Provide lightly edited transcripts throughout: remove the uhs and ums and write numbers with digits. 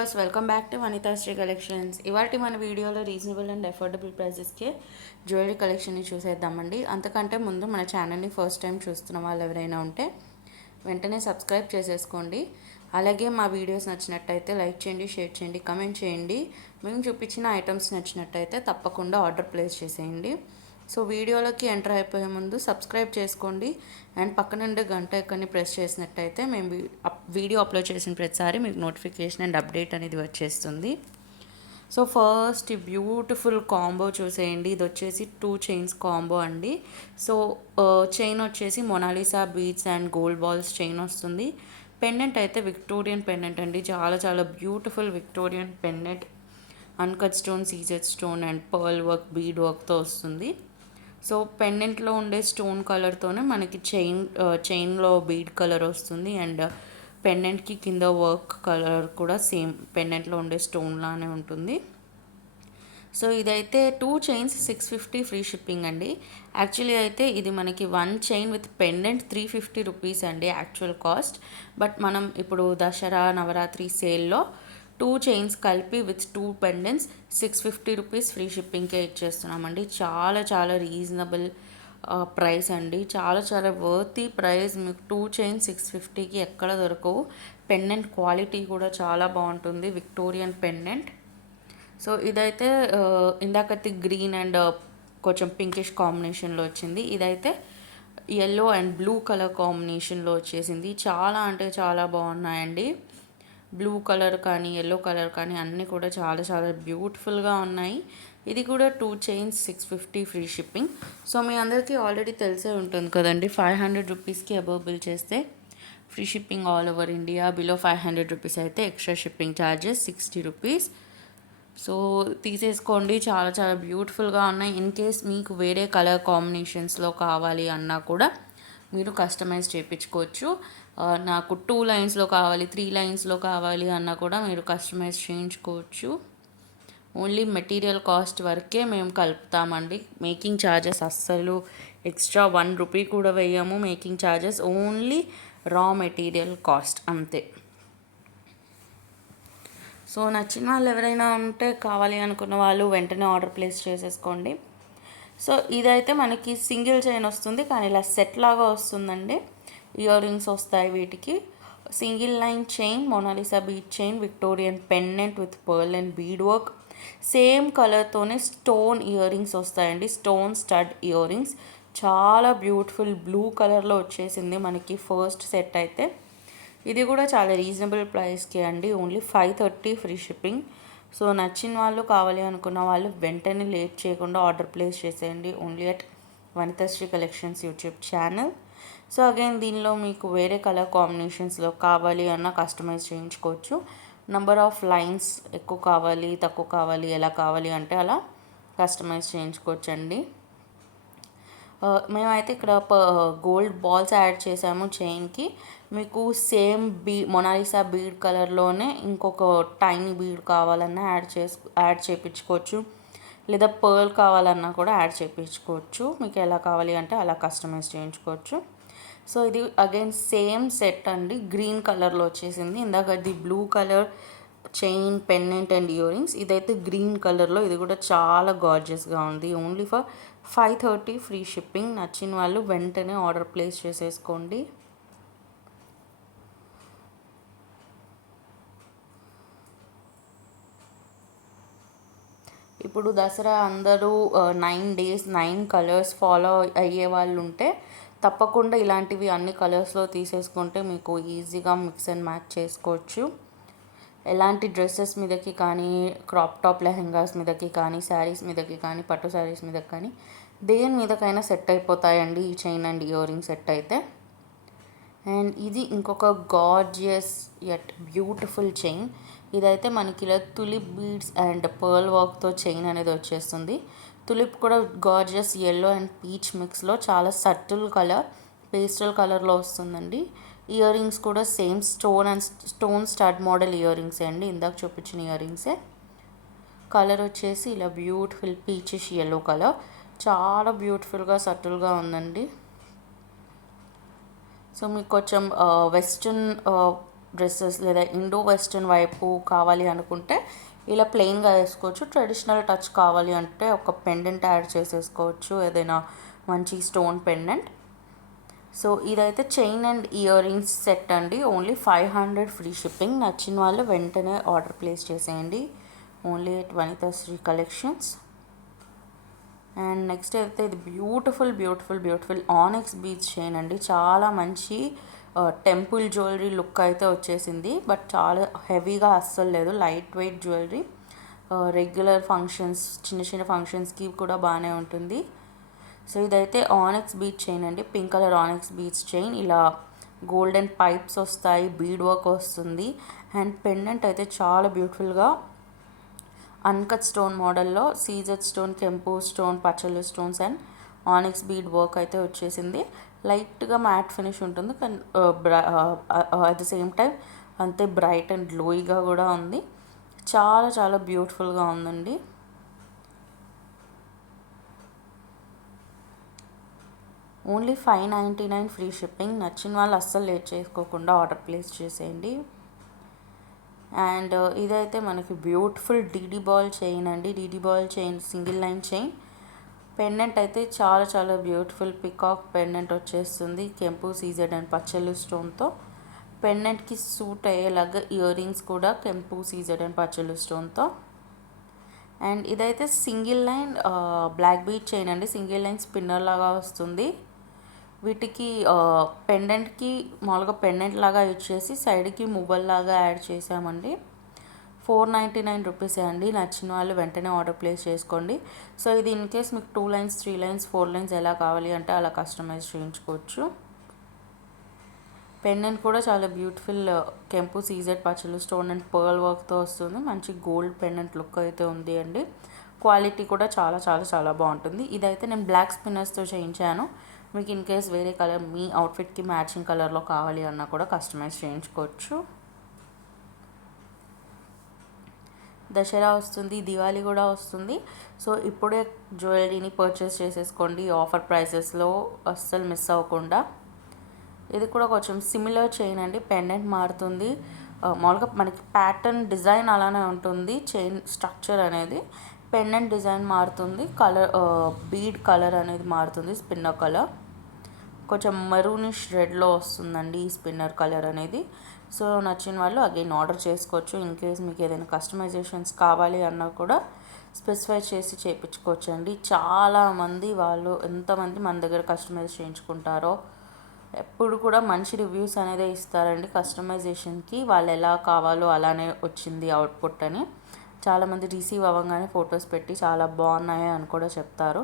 Viewers, welcome back to Vanithasri collections. ఇవాటి మన వీడియోలో రీజనబుల్ అండ్ అఫోర్డబుల్ ప్రైజెస్కి జ్యువెలరీ కలెక్షన్ని చూసేద్దామండి. అంతకంటే ముందు మన ఛానల్ని ఫస్ట్ టైం చూస్తున్న వాళ్ళు ఎవరైనా ఉంటే వెంటనే సబ్స్క్రైబ్ చేసేసుకోండి. అలాగే మా వీడియోస్ నచ్చినట్టయితే లైక్ చేయండి, షేర్ చేయండి, కమెంట్ చేయండి. మేము చూపించిన ఐటమ్స్ నచ్చినట్టయితే తప్పకుండా ఆర్డర్ ప్లేస్ చేసేయండి. సో వీడియోలోకి ఎంటర్ అయిపోయే ముందు సబ్స్క్రైబ్ చేసుకోండి అండ్ పక్కనుండే గంట ఎక్కడిని ప్రెస్ చేసినట్టయితే మేము వీడియో అప్లోడ్ చేసిన ప్రతిసారి మీకు నోటిఫికేషన్ అండ్ అప్డేట్ అనేది వచ్చేస్తుంది. సో ఫస్ట్ బ్యూటిఫుల్ కాంబో చూసేయండి. ఇది వచ్చేసి 2 చైన్స్ కాంబో అండి. సో చైన్ వచ్చేసి Mona Lisa beads and gold balls chain వస్తుంది. పెండెంట్ అయితే విక్టోరియన్ పెండెంట్ అండి. చాలా చాలా beautiful Victorian pendant, uncut stone, CZ stone and pearl work, bead వర్క్తో వస్తుంది. సో పెండెంట్లో ఉండే స్టోన్ కలర్తోనే మనకి చైన్లో బీడ్ కలర్ వస్తుంది అండ్ పెండెంట్కి కింద వర్క్ కలర్ కూడా సేమ్ పెండెంట్లో ఉండే స్టోన్ లానే ఉంటుంది. సో ఇదైతే 2 చైన్స్ 650 ఫ్రీ షిప్పింగ్ అండి. యాక్చువల్లీ అయితే ఇది మనకి 1 చైన్ విత్ పెండెంట్ 350 రూపీస్ అండి యాక్చువల్ కాస్ట్. బట్ మనం ఇప్పుడు దసరా నవరాత్రి సేల్లో 2 చైన్స్ కలిపి విత్ 2 పెండెంట్స్ 650 రూపీస్ ఫ్రీ షిప్పింగ్కే ఇచ్చేస్తున్నామండి. చాలా చాలా రీజనబుల్ ప్రైస్ అండి. చాలా చాలా వర్తీ ప్రైస్. మీకు 2 చైన్స్ 650కి ఎక్కడ దొరకవు. పెండెంట్ క్వాలిటీ కూడా చాలా బాగుంటుంది, విక్టోరియన్ పెండెంట్. సో ఇదైతే ఇందాకటి గ్రీన్ అండ్ కొంచెం పింకిష్ కాంబినేషన్లో వచ్చింది. ఇదైతే ఎల్లో అండ్ బ్లూ కలర్ కాంబినేషన్లో వచ్చేసింది. చాలా అంటే చాలా బాగున్నాయండి. బ్లూ కలర్ కానీ ఎల్లో కలర్ కానీ అన్నీ కూడా చాలా చాలా బ్యూటిఫుల్గా ఉన్నాయి. ఇది కూడా 2 చైన్స్ 650 ఫ్రీ షిప్పింగ్. సో మీ అందరికీ ఆల్రెడీ తెలిసే ఉంటుంది కదండి, 500 రూపీస్కి అబవ్ బిల్ చేస్తే free shipping all over India. Below 500 rupees అయితే extra shipping charges 60 rupees. So తీసేసుకోండి. చాలా చాలా బ్యూటిఫుల్గా ఉన్నాయి. ఇన్ కేస్ మీకు వేరే కలర్ కాంబినేషన్స్లో కావాలి అన్నా కూడా మీరు కస్టమైజ్ చేయించుకోవచ్చు. నాకు 2 లైన్స్లో కావాలి, 3 లైన్స్లో కావాలి అన్నా కూడా మీరు కస్టమైజ్ చేయించుకోవచ్చు. ఓన్లీ మెటీరియల్ కాస్ట్ వరకే మేము కలుపుతామండి. మేకింగ్ ఛార్జెస్ అస్సలు ఎక్స్ట్రా 1 రూపీ కూడా వేయము. Making charges only raw material cost అంతే. సో నచ్చిన వాళ్ళు ఎవరైనా ఉంటే, కావాలి అనుకున్న వాళ్ళు వెంటనే ఆర్డర్ ప్లేస్ చేసేసుకోండి. సో ఇదైతే మనకి సింగిల్ చైన్ వస్తుంది కానీ ఇలా సెట్ లాగా వస్తుందండి. ఇయర్ రింగ్స్ వస్తాయి వీటికి. Single line chain, Mona Lisa bead chain, Victorian pendant with pearl and bead work. Same కలర్తోనే స్టోన్ ఇయర్ రింగ్స్ వస్తాయండి, స్టోన్ స్టడ్ ఇయర్ రింగ్స్. చాలా బ్యూటిఫుల్ బ్లూ కలర్లో వచ్చేసింది మనకి ఫస్ట్ సెట్ అయితే. ఇది కూడా చాలా రీజనబుల్ ప్రైస్కి అండి. Only 530 free shipping. సో నచ్చిన వాళ్ళు, కావాలి అనుకున్న వాళ్ళు వెంటనే లేట్ చేయకుండా ఆర్డర్ ప్లేస్ చేసేయండి. Only at Vanithasri collections YouTube channel. So again దీనిలో మీకు వేరే కలర్ కాంబినేషన్స్లో కావాలి అన్న కస్టమైజ్ చేయించుకోవచ్చు. నెంబర్ ఆఫ్ లైన్స్ ఎక్కువ కావాలి, తక్కువ కావాలి, ఎలా కావాలి అంటే అలా కస్టమైజ్ చేయించుకోవచ్చండి. మేమైతే ఇక్కడ గోల్డ్ బాల్స్ యాడ్ చేసాము చైన్కి. మీకు సేమ్ మొనాలిసా బీడ్ కలర్లోనే ఇంకొక టైనీ బీడ్ కావాలన్నా యాడ్ చేయించుకోవచ్చు. లేదా పర్ల్ కావాలన్నా కూడా యాడ్ చేయించుకోవచ్చు. మీకు ఎలా కావాలి అంటే అలా కస్టమైజ్ చేయించుకోవచ్చు. సో ఇది అగైన్ సేమ్ సెట్ అండి. గ్రీన్ కలర్లో వచ్చేసింది. ఇందాక అది blue colour chain, pendant and ear rings. ఇదైతే గ్రీన్ కలర్లో. ఇది కూడా చాలా గార్జియస్గా ఉంది. Only for 530 free shipping. నచ్చిన వాళ్ళు వెంటనే ఆర్డర్ ప్లేస్ చేసేసుకోండి. ఇప్పుడు దసరా అందరూ 9 days 9 కలర్స్ ఫాలో అయ్యే వాళ్ళు ఉంటే తప్పకుండా ఇలాంటివి అన్ని కలర్స్లో తీసేసుకుంటే మీకు ఈజీగా మిక్స్ అండ్ మ్యాచ్ చేసుకోవచ్చు. ఎలాంటి డ్రెస్సెస్ మీదకి కానీ, క్రాప్ టాప్ లెహెంగాస్ మీదకి కానీ, శారీస్ మీదకి కానీ, పట్టు శారీస్ మీదకి కానీ, దేని మీదకైనా సెట్ అయిపోతాయండి ఈ chain and earring set అయితే. అండ్ ఇది ఇంకొక గార్జియస్ యట్ బ్యూటిఫుల్ చైన్. ఇదైతే మనకి ఇలా తులిప్ బీడ్స్ అండ్ పర్ల్ వర్క్తో చైన్ అనేది వచ్చేస్తుంది. తులిప్ కూడా గార్జియస్ ఎల్లో అండ్ పీచ్ మిక్స్లో చాలా సటిల్ కలర్, పేస్టల్ కలర్లో వస్తుందండి. ఇయర్ రింగ్స్ కూడా same stone stud model ear రింగ్సే అండి. ఇందాక చూపించిన ఇయర్ రింగ్సే. కలర్ వచ్చేసి ఇలా బ్యూటిఫుల్ పీచిష్ ఎల్లో కలర్. చాలా బ్యూటిఫుల్గా సటిల్గా ఉందండి. సో మీకు కొంచెం వెస్ట్రన్ డ్రెస్సెస్ లేదా ఇండో వెస్ట్రన్ వైపు కావాలి అనుకుంటే ఇలా ప్లెయిన్గా వేసుకోవచ్చు. ట్రెడిషనల్ టచ్ కావాలి అంటే ఒక పెండెంట్ యాడ్ చేసేసుకోవచ్చు, ఏదైనా మంచి స్టోన్ పెండెంట్. సో ఇదైతే chain and earrings set అండి. Only 500 free shipping. నచ్చిన వాళ్ళు వెంటనే ఆర్డర్ ప్లేస్ చేసేయండి. Only at Vanithasri collections. And next అయితే ఇది బ్యూటిఫుల్ ఆనెక్స్ బీడ్స్ చైన్ అండి. చాలా మంచి టెంపుల్ జ్యువెలరీ లుక్ అయితే వచ్చేసింది, బట్ చాలా హెవీగా అస్సలు లేదు. Light weight jewellery, regular functions, చిన్న ఫంక్షన్స్కి కూడా బాగానే ఉంటుంది. సో ఇదైతే ఆనెక్స్ బీడ్ చైన్ అండి. Pink colour ఆనెక్స్ beads chain. ఇలా గోల్డెన్ పైప్స్ వస్తాయి, బీడ్ వర్క్ వస్తుంది. అండ్ పెండెంట్ అయితే చాలా బ్యూటిఫుల్గా అన్కట్ స్టోన్ మోడల్లో సీజెడ్ స్టోన్, కెంపు స్టోన్, పచ్చలు stones and onyx bead work అయితే వచ్చేసింది. లైట్గా మ్యాట్ ఫినిష్ ఉంటుంది, కానీ అట్ ద సేమ్ టైం అంతే బ్రైట్ అండ్ గ్లోయిగా కూడా ఉంది. చాలా బ్యూటిఫుల్గా ఉందండి. Only 599 free shipping. నచ్చిన వాళ్ళు అస్సలు లేట్ చేసుకోకుండా ఆర్డర్ ప్లేస్ చేసేయండి. అండ్ ఇదైతే మనకి బ్యూటిఫుల్ డీడీ బాల్ చైన్ అండి. DD ball chain single line chain. Pendant అయితే చాలా బ్యూటిఫుల్ పికాక్ పెండెంట్ వచ్చేస్తుంది, కెంపు సీజెడ్ అండ్ పచ్చలు స్టోన్తో. పెండెంట్కి సూట్ అయ్యేలాగా ఇయర్ రింగ్స్ కూడా కెంపు సీజెడ్ అండ్ పచ్చలు స్టోన్తో. అండ్ ఇదైతే single line black bead chain అండి. సింగిల్ లైన్ స్పిన్నర్ లాగా వస్తుంది. వీటికి పెండెంట్కి మామూలుగా పెండెంట్ లాగా ఇచ్చేసి సైడ్కి మువ్వల్ లాగా యాడ్ చేసామండి. 499 రూపీసే అండి. నచ్చిన వాళ్ళు వెంటనే ఆర్డర్ ప్లేస్ చేసుకోండి. సో ఇది ఇన్ కేస్ మీకు 2 లైన్స్, 3 లైన్స్, 4 లైన్స్ ఎలా కావాలి అంటే అలా కస్టమైజ్ చేయించుకోవచ్చు. పెండెంట్ కూడా చాలా బ్యూటిఫుల్ కెంపు సీజెడ్ పచ్చలు స్టోన్ అండ్ పర్ల్ వర్క్తో వస్తుంది. మంచి గోల్డ్ పెండెంట్ లుక్ అయితే ఉంది అండి. క్వాలిటీ కూడా చాలా బాగుంటుంది. ఇదైతే నేను బ్లాక్ స్పిన్నర్స్తో చేయించాను. మీకు ఇన్ కేస్ వేరే కలర్ మీ అవుట్ఫిట్కి మ్యాచింగ్ కలర్లో కావాలి అన్నా కూడా కస్టమైజ్ చేయించుకోవచ్చు. దసరా వస్తుంది, దివాళీ కూడా వస్తుంది. సో ఇప్పుడే జ్యువెలరీని పర్చేస్ చేసేసుకోండి ఆఫర్ ప్రైసెస్లో, అస్సలు మిస్ అవ్వకుండా. ఇది కూడా కొంచెం సిమిలర్ చైన్ అండి. పెండెంట్ మారుతుంది, మామూలుగా మనకి ప్యాటర్న్ డిజైన్ అలానే ఉంటుంది. చైన్ స్ట్రక్చర్ అనేది, పెండెంట్ డిజైన్ మారుతుంది. కలర్ బీడ్ కలర్ అనేది మారుతుంది. స్పిన్నర్ కలర్ కొంచెం మరూనిష్ రెడ్లో వస్తుందండి ఈ స్పిన్నర్ కలర్ అనేది. సో నచ్చిన వాళ్ళు అగైన్ ఆర్డర్ చేసుకోవచ్చు. ఇన్ కేస్ మీకు ఏదైనా కస్టమైజేషన్స్ కావాలి అన్నా కూడా స్పెసిఫై చేసి చేయించుకోవచ్చు అండి. చాలామంది వాళ్ళు ఎంతమంది మన దగ్గర కస్టమైజ్ చేయించుకుంటారో ఎప్పుడు కూడా మంచి రివ్యూస్ అనేది ఇస్తారండి కస్టమైజేషన్కి. వాళ్ళు ఎలా కావాలో అలానే వచ్చింది అవుట్పుట్ అని. చాలామంది రిసీవ్ అవ్వగానే ఫొటోస్ పెట్టి చాలా బాగున్నాయి అని కూడా చెప్తారు.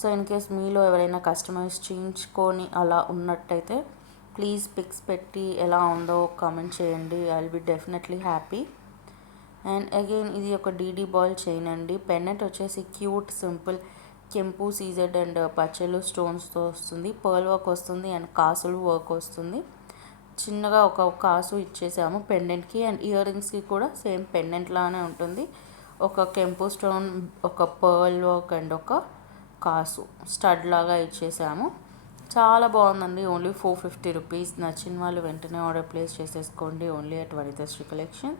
సో ఇన్ కేస్ మీలో ఎవరైనా కస్టమైజ్ చేయించుకొని అలా ఉన్నట్టయితే ప్లీజ్ పిక్స్ పెట్టి ఎలా ఉందో కామెంట్ చేయండి. I will be definitely happy. And again ఇది ఒక డీడీ బాల్ చైన్ అండి. పెండెంట్ వచ్చేసి క్యూట్ సింపుల్ కెంపు సీజెడ్ అండ్ పచ్చలు స్టోన్స్తో వస్తుంది. పర్ల్ వర్క్ వస్తుంది అండ్ కాసులు వర్క్ వస్తుంది. చిన్నగా ఒక కాసు ఇచ్చేసాము పెండెంట్కి. అండ్ ఇయర్ రింగ్స్కి కూడా సేమ్ పెండెంట్ లానే ఉంటుంది. ఒక కెంపు స్టోన్, ఒక పర్ల్ వర్క్ అండ్ ఒక కాసు స్టడ్ లాగా ఇచ్చేసాము. చాలా బాగుందండి. Only 450 rupees. నచ్చిన వాళ్ళు వెంటనే ఆర్డర్ ప్లేస్ చేసేసుకోండి. Only at Vanithasri collection.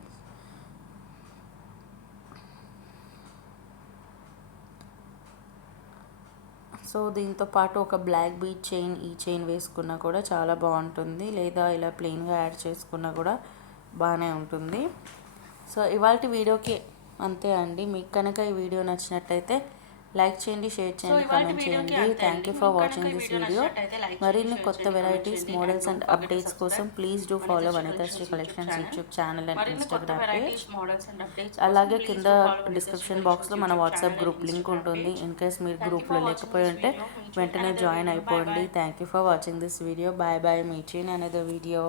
So దీంతో పాటు ఒక బ్లాక్ బీట్ చైన్, ఈ చైన్ వేసుకున్నా కూడా చాలా బాగుంటుంది, లేదా ఇలా ప్లెయిన్గా యాడ్ చేసుకున్నా కూడా బాగానే ఉంటుంది. సో ఇవాళ వీడియోకి అంతే అండి. మీకు కనుక ఈ వీడియో నచ్చినట్టయితే లైక్ చేయండి, షేర్ చేయండి, కామెంట్ చేయండి. Thank you for watching this video. మరిన్ని కొత్త వెరైటీస్, మోడల్స్ అండ్ అప్డేట్స్ కోసం please do follow Vanithasri collections YouTube channel and Instagram page. అలాగే కింద డిస్క్రిప్షన్ బాక్స్లో మన వాట్సాప్ గ్రూప్ లింక్ ఉంటుంది. ఇన్ కేస్ మీరు గ్రూప్లో లేకపోయి ఉంటే వెంటనే జాయిన్ అయిపోండి. Thank you for watching this video. Bye. Meet you in another video.